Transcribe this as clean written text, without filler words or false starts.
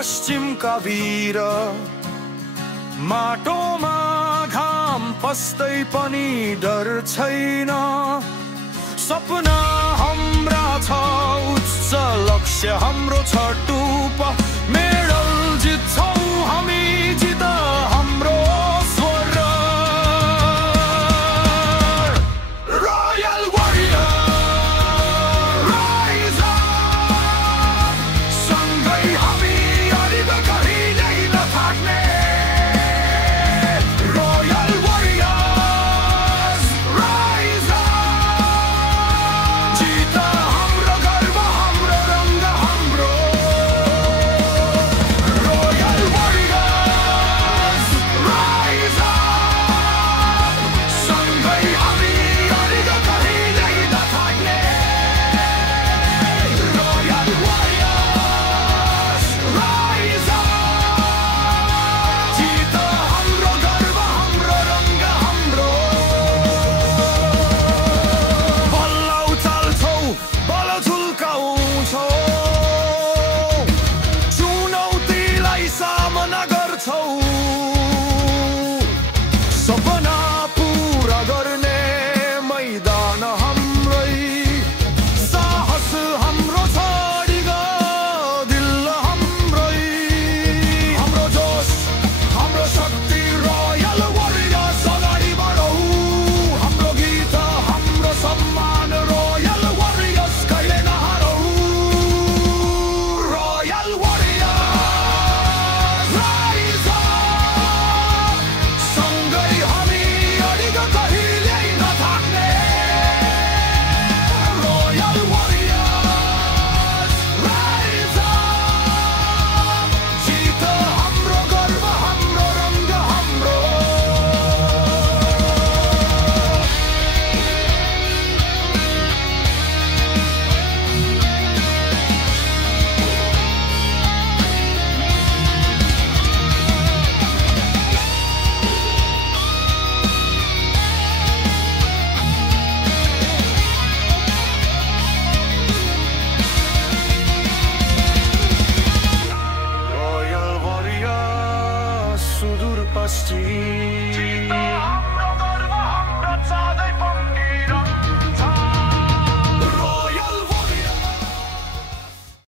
पश्चिमका वीर माटोमा घाम पस्दै पनि डर छैन। सपना हाम्रा छ उच्च लक्ष्य हाम्रो छ टुप मेडल जित्छौँ हामी जित हाम्रो स्वर। रोयल वारियर राइज अप सँगै हामी अडिग कहिल्यै नथाक्ने। रोयल वारियर्स राइज अप जित हाम्रो गर्व हाम्रो रङ्ग हाम्रो। रोयल वारियर्स राइज अप सँगै हामी अडिग कहिल्यै नथाक्ने। रोयल वारियर्स राइज अप जित हाम्रो गर्व हाम्रो रङ्ग हाम्रो। बल्ल उचाल्छौँ बल झुल्काउँछौँ चुनौतीलाई सामना गर्छौँ। सपना पुरा गर्ने मैदान हाम्रै साहस हाम्रो छ अडिग दिल हाम्रै। हाम्रो जोस हाम्रो शक्ति रोयल वारियर्स अगाडि बढौँ। हाम्रो गीत हाम्रो सम्मान रोयल वारियर्स कहिले नहारौँ। रोयल वारियर्स राइज अप सँगै हामी अडिग कहिल्यै नथाक्ने। रोयल वारियर्स राइज अप जित हाम्रो गर्व हाम्रो रङ्ग हाम्रो। रोयल वारियर्स सुदूर पश्चिम